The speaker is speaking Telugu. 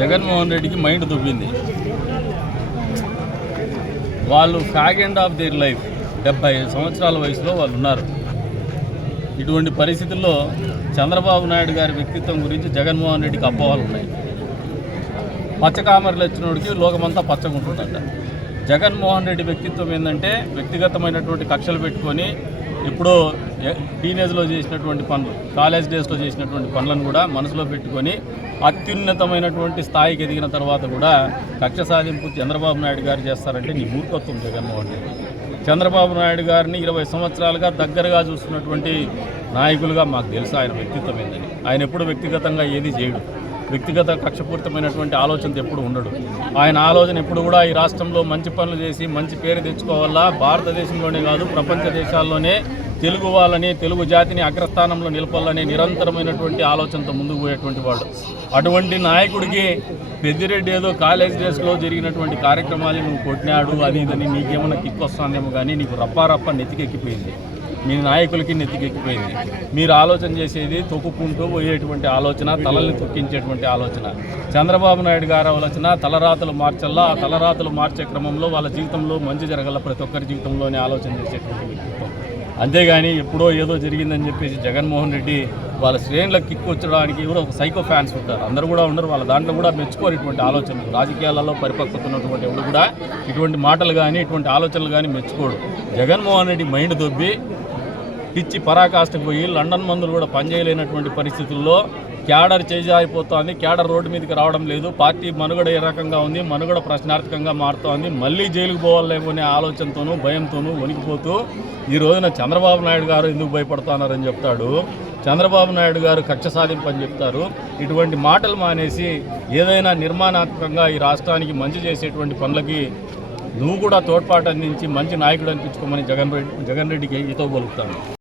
జగన్మోహన్ రెడ్డికి మైండ్ దుబ్బింది వాళ్ళు fag end of their life. డెబ్బై ఐదు సంవత్సరాల వయసులో వాళ్ళు ఉన్నారు. ఇటువంటి పరిస్థితుల్లో చంద్రబాబు నాయుడు గారి వ్యక్తిత్వం గురించి జగన్మోహన్ రెడ్డికి అపోహలు ఉన్నాయి. పచ్చకామర్లు వచ్చినోడికి లోకమంతా పచ్చగుంటుందంట. జగన్మోహన్ రెడ్డి వ్యక్తిత్వం ఏంటంటే వ్యక్తిగతమైనటువంటి కక్షలు పెట్టుకొని ఇప్పుడు టీనేజ్లో చేసినటువంటి పనులు కాలేజ్ డేస్లో చేసినటువంటి పనులను కూడా మనసులో పెట్టుకొని అత్యున్నతమైనటువంటి స్థాయికి ఎదిగిన తర్వాత కూడా కక్ష సాధింపు చంద్రబాబు నాయుడు గారు చేస్తారంటే నీ మూర్ఖత్వం జగన్మోహన్ రెడ్డి. చంద్రబాబు నాయుడు గారిని ఇరవై సంవత్సరాలుగా దగ్గరగా చూస్తున్నటువంటి నాయకులుగా మాకు తెలుసు ఆయన వ్యక్తిత్వం ఏందని. ఆయన ఎప్పుడు వ్యక్తిగతంగా ఏది చేయడు. వ్యక్తిగత కక్షపూరితమైనటువంటి ఆలోచనతో ఎప్పుడు ఉండడు. ఆయన ఆలోచన ఎప్పుడు కూడా ఈ రాష్ట్రంలో మంచి పనులు చేసి మంచి పేరు తెచ్చుకోవాలా? భారతదేశంలోనే కాదు ప్రపంచ దేశాల్లోనే తెలుగు వాళ్ళని తెలుగు జాతిని అగ్రస్థానంలో నిలపాలని నిరంతరమైనటువంటి ఆలోచనతో ముందుకు పోయేటువంటి వాడు. అటువంటి నాయకుడికి పెద్దిరెడ్డి ఏదో కాలేజ్ డేస్లో జరిగినటువంటి కార్యక్రమాలు నువ్వు కొట్టినాడు అది ఇదని నీకేమన్నా కిక్ వస్తుందేమో కానీ నీకు రప్పారప్ప నెత్తికెక్కిపోయింది. మీ నాయకులకి నెత్తికెక్కిపోయింది. మీరు ఆలోచన చేసేది తొక్కుకుంటూ పోయేటువంటి ఆలోచన తలల్ని తొక్కించేటువంటి ఆలోచన. చంద్రబాబు నాయుడు గారి ఆలోచన తలరాతలు మార్చల్లా ఆ తలరాతలు మార్చే క్రమంలో వాళ్ళ జీవితంలో మంచి జరగల ప్రతి ఒక్కరి జీవితంలోనే ఆలోచన చేసేటువంటి వ్యక్తిత్వం. అంతేగాని ఎప్పుడో ఏదో జరిగిందని చెప్పేసి జగన్మోహన్ రెడ్డి వాళ్ళ శ్రేణులకు కిక్కొచ్చడానికి కూడా ఒక సైకో ఫ్యాన్స్ ఉంటారు. అందరూ కూడా ఉండరు వాళ్ళ దాంట్లో కూడా మెచ్చుకోరు ఇటువంటి ఆలోచనలు రాజకీయాలలో పరిపక్వత ఉన్నటువంటి ఎవరు కూడా ఇటువంటి మాటలు కానీ ఇటువంటి ఆలోచనలు కానీ మెచ్చుకోడు. జగన్మోహన్ రెడ్డి మైండ్ దొబ్బి పిచ్చి పరాకాష్ఠకు పోయి లండన్ మందులు కూడా పనిచేయలేనటువంటి పరిస్థితుల్లో క్యాడర్ చేజారిపోతోంది క్యాడర్ రోడ్డు మీదకి రావడం లేదు. పార్టీ మనుగడ ఏ రకంగా ఉంది? మనుగడ ప్రశ్నార్థకంగా మారుతోంది. మళ్ళీ జైలుకు పోవాలేమో అనే ఆలోచనతోనూ భయంతోనూ వణికిపోతూ ఈ రోజున చంద్రబాబు నాయుడు గారు ఎందుకు భయపడుతున్నారని చెప్తాడు. చంద్రబాబు నాయుడు గారు కక్ష సాధింపు అని చెప్తారు. ఇటువంటి మాటలు మానేసి ఏదైనా నిర్మాణాత్మకంగా ఈ రాష్ట్రానికి మంచి చేసేటువంటి పనులకి నువ్వు కూడా తోడ్పాటు అందించి మంచి నాయకుడు అనిపించుకోమని జగన్ రెడ్డి జగన్ రెడ్డికి ఈతో పలుకుతాను